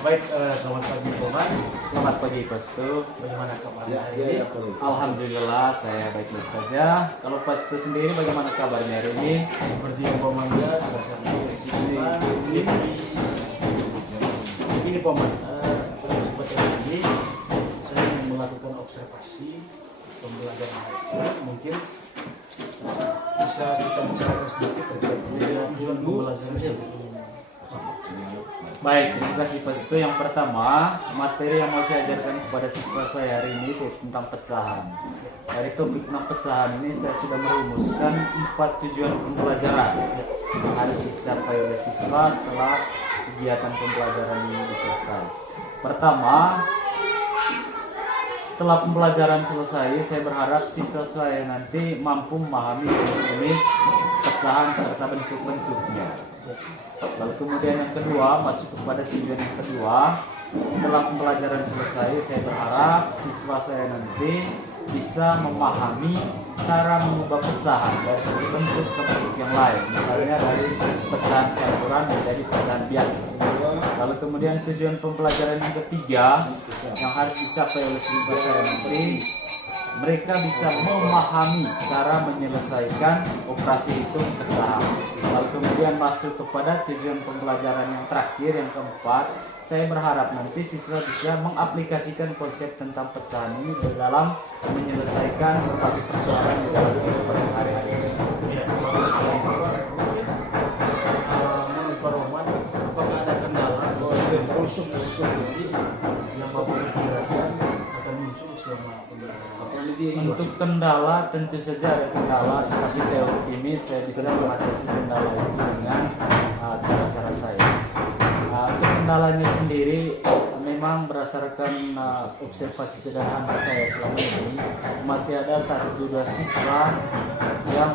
Baik, selamat pagi Boman. Selamat pagi Pastu. Bagaimana kabarnya hari ini? Alhamdulillah saya baik-baik saja. Kalau Pastu sendiri bagaimana kabarnya hari ini? Seperti yang Boman lihat, suasana ini Boman. Pada kesempatan ini saya ingin melakukan observasi pembelajaran hari ini. Mungkin bisa kita bicarakan sedikit terkait dengan tujuan pembelajaran ini. Baik, terima kasih Pastu. Yang pertama, materi yang mau saya ajarkan kepada siswa saya hari ini itu tentang pecahan. Dari topik tentang pecahan ini saya sudah merumuskan 4 tujuan pembelajaran yang harus dicapai oleh siswa setelah kegiatan pembelajaran ini selesai. Pertama, setelah pembelajaran selesai, saya berharap siswa saya nanti mampu memahami jenis pecahan serta bentuk-bentuknya. Lalu kemudian yang kedua, masuk kepada tujuan yang kedua. Setelah pembelajaran selesai, saya berharap siswa saya nanti bisa memahami cara mengubah pecahan dari satu bentuk ke bentuk yang lain. Misalnya dari pecahan campuran menjadi pecahan biasa. Lalu kemudian tujuan pembelajaran yang ketiga yang harus dicapai oleh siswa saya nanti, mereka bisa memahami cara menyelesaikan operasi hitung pecahan. Lalu kemudian masuk kepada tujuan pembelajaran yang terakhir, yang keempat, saya berharap nanti siswa bisa mengaplikasikan konsep tentang pecahan ini di dalam menyelesaikan berbagai persoalan di dalam kehidupan sehari-hari. Ya, bagus sekali. Mungkin menurut Pak Roman, apakah ada kendala atau yang Bapak perkirakan akan muncul selama pembelajaran? Untuk kendala tentu saja ada kendala, tapi saya optimis saya bisa mengatasi kendala itu dengan cara-cara saya. Untuk kendalanya sendiri memang berdasarkan observasi sederhana saya selama ini, masih ada 1-2 siswa yang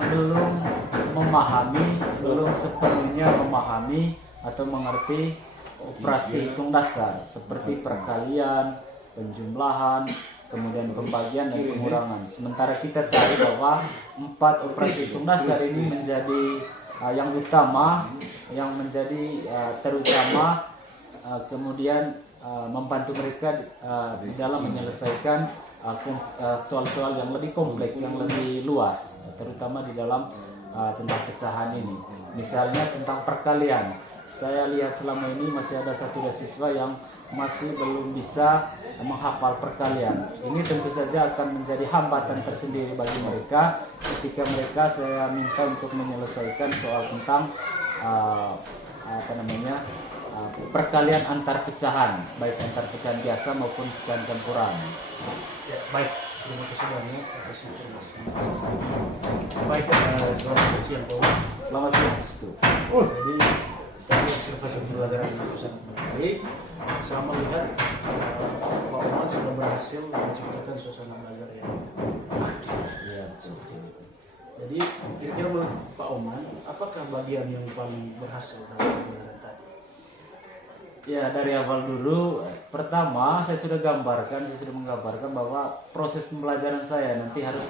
belum sepenuhnya memahami atau mengerti operasi hitung dasar seperti perkalian, penjumlahan, kemudian pembagian dan pengurangan. Sementara kita tahu bahwa 4 operasi hitung dasar ini menjadi yang utama, yang menjadi terutama, kemudian membantu mereka di dalam menyelesaikan soal-soal yang lebih kompleks, yang lebih luas, terutama di dalam tentang pecahan ini. Misalnya tentang perkalian, saya lihat selama ini masih ada 1-2 siswa yang masih belum bisa menghafal perkalian. Ini tentu saja akan menjadi hambatan tersendiri bagi mereka ketika mereka saya minta untuk menyelesaikan soal tentang perkalian antar pecahan, baik antar pecahan biasa maupun pecahan campuran. Ya, baik. Terima kasih banyak atas informasi. Baik, selamat siang Pak. Selamat siang, Pastu. Jadi tadi observasi pembelajaran itu sangat menarik. Saya melihat Pak Oman sudah berhasil menciptakan suasana belajar yang aktif. Ya, Seperti itu. Jadi kira-kira menurut Pak Oman, apakah bagian yang paling berhasil dalam pembelajaran tadi? ya, dari awal dulu, pertama saya sudah menggambarkan bahwa proses pembelajaran saya nanti harus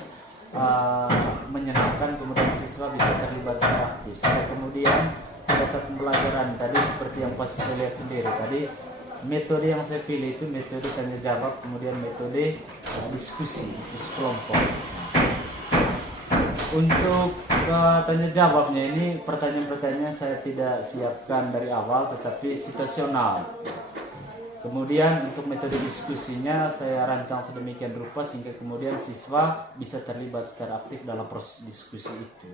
menyenangkan, kemudian siswa bisa terlibat secara aktif. Kemudian pada saat pembelajaran tadi seperti yang pas saya lihat sendiri tadi, metode yang saya pilih itu metode tanya jawab, kemudian metode diskusi kelompok. Untuk tanya jawabnya ini, pertanyaan-pertanyaan saya tidak siapkan dari awal tetapi situasional. Kemudian untuk metode diskusinya saya rancang sedemikian rupa sehingga kemudian siswa bisa terlibat secara aktif dalam proses diskusi itu.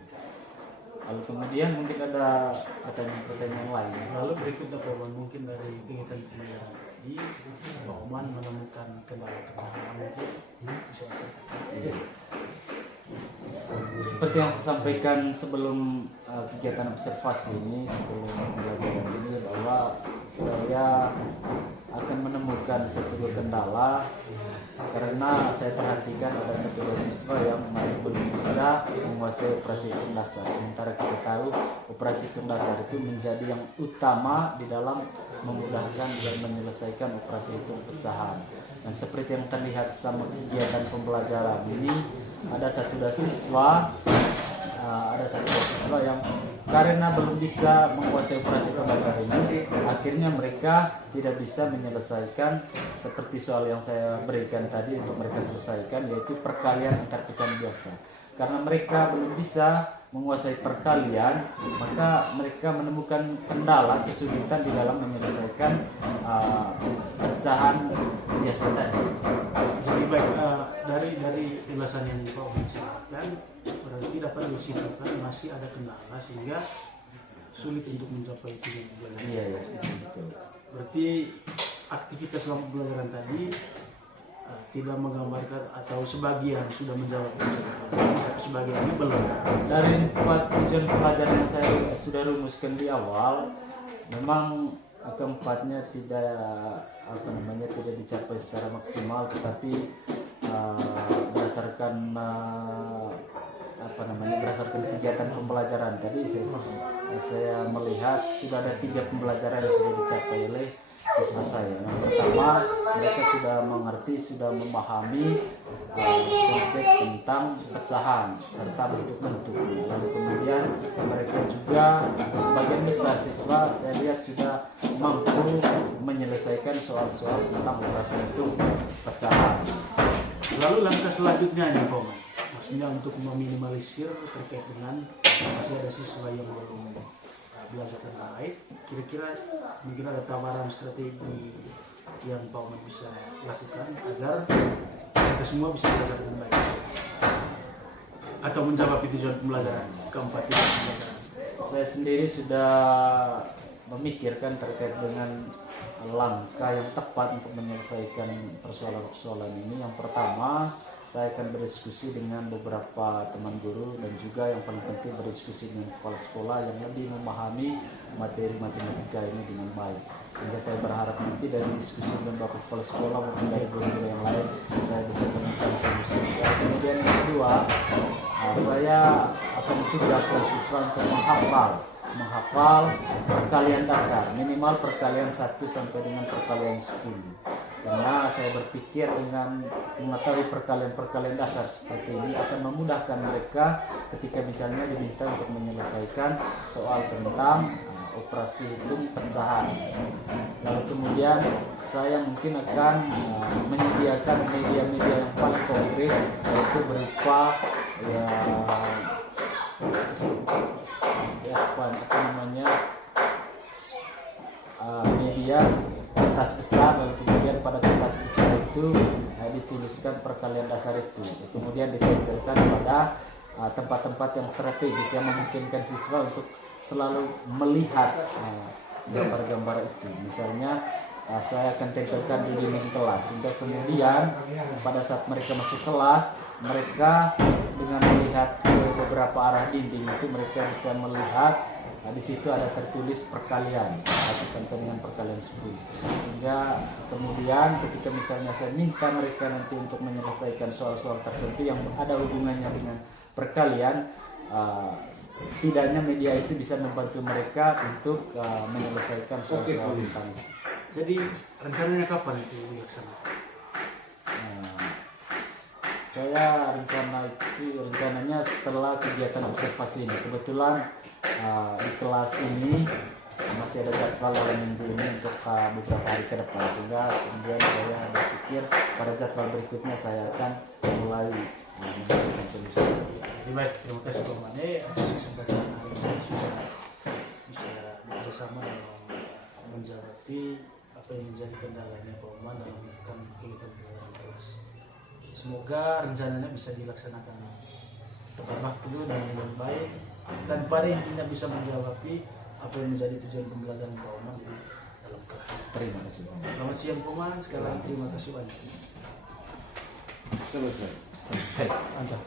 Lalu kemudian mungkin ada pertanyaan-pertanyaan lain. Lalu berikutnya Pak Oman, mungkin dari kegiatan pembelajaran tadi Pak Oman menemukan kendala-kendala mungkin bisa Iya. Seperti yang saya sampaikan sebelum kegiatan observasi ini, sebelum pembelajaran ini, bahwa saya akan menemukan 1-2 kendala karena saya perhatikan ada 1-2 siswa yang masih belum bisa menguasai operasi hitung dasar. Sementara kita tahu operasi hitung dasar itu menjadi yang utama di dalam memudahkan dan menyelesaikan operasi hitung pecahan. Dan seperti yang terlihat sama kegiatan pembelajaran ini, ada 1-2 siswa ada satu siswa yang karena belum bisa menguasai operasi bahasa ini, akhirnya mereka tidak bisa menyelesaikan seperti soal yang saya berikan tadi untuk mereka selesaikan, yaitu perkalian antar pecahan biasa. Karena mereka belum bisa menguasai perkalian, maka mereka menemukan kendala kesulitan di dalam menyelesaikan pecahan biasa tadi. Jadi baik, dari ulasan yang Pak Oman sampaikan, berarti dapat disimpulkan masih ada kendala sehingga sulit untuk mencapai tujuan pembelajaran. Iya, ya, seperti itu. Berarti aktivitas selama pembelajaran tadi tidak menggambarkan atau sebagian sudah menjawab, tapi sebagian ini belum. Dari 4 tujuan pelajaran yang saya sudah rumuskan di awal, memang keempatnya tidak tidak dicapai secara maksimal, tetapi berdasarkan berdasarkan kegiatan pembelajaran tadi saya melihat sudah ada 3 pembelajaran yang sudah dicapai oleh siswa saya. Yang pertama, mereka sudah mengerti, sudah memahami konsep tentang pecahan serta bentuk-bentuk. Lalu kemudian mereka juga sebagian besar siswa saya lihat sudah mampu menyelesaikan soal-soal tentang operasi hitung pecahan. Lalu langkah selanjutnya nih Pak Oman, maksudnya untuk meminimalisir terkait dengan masih ada siswa yang belum belajar dengan baik, kira-kira mungkin ada tawaran strategi yang Pak Oman bisa lakukan agar mereka semua bisa belajar dengan baik atau menjawab tujuan pembelajaran keempat itu pembelajaran. Saya sendiri sudah memikirkan terkait dengan langkah yang tepat untuk menyelesaikan persoalan-persoalan ini. Yang pertama, saya akan berdiskusi dengan beberapa teman guru dan juga yang paling penting berdiskusi dengan kepala sekolah yang lebih memahami materi matematika ini dengan baik. Sehingga saya berharap nanti dari diskusi dengan bapak kepala sekolah maupun dari guru-guru yang lain saya bisa menemukan solusi. Dan kemudian yang kedua, saya akan tugaskan siswa untuk menghafal perkalian dasar, minimal perkalian 1 sampai dengan perkalian 10. Karena saya berpikir dengan mengetahui perkalian-perkalian dasar seperti ini akan memudahkan mereka ketika misalnya diminta untuk menyelesaikan soal tentang operasi hitung pecahan. Lalu kemudian saya mungkin akan menyediakan media-media yang paling konkret, yaitu berupa media kertas besar, lalu kemudian pada kertas besar itu dituliskan perkalian dasar itu, kemudian ditempelkan pada tempat-tempat yang strategis yang memungkinkan siswa untuk selalu melihat gambar-gambar itu. Misalnya saya akan tempelkan di dinding kelas, sehingga kemudian pada saat mereka masuk kelas, mereka dengan melihat ke beberapa arah dinding itu mereka bisa melihat di situ ada tertulis perkalian 1 sampai dengan perkalian 10. Sehingga kemudian ketika misalnya saya minta mereka nanti untuk menyelesaikan soal-soal tertentu yang ada hubungannya dengan perkalian, tidaknya media itu bisa membantu mereka untuk menyelesaikan soal-soal tentang itu. Jadi rencananya kapan itu dilaksanakan? Saya rencananya setelah kegiatan observasi ini. Kebetulan di kelas ini masih ada jadwal dalam minggu ini untuk beberapa hari ke depan, sehingga kemudian saya berpikir pada jadwal berikutnya saya akan mulai memberikan solusi. Baik, terima kasih Pak Oman atas kesempatan hari ini sudah bisa bersama menjawab apa yang menjadi kendalanya Pak Oman dalam melakukan kegiatan pembelajaran kelas. Semoga rencananya bisa dilaksanakan tepat waktu dan dengan baik, dan pada intinya bisa menjawab apa yang menjadi tujuan pembelajaran Pak Oman di dalam kelas. Terima kasih. Selamat siang Pak Oman, sekali lagi terima kasih banyak. Selesai. Mantap.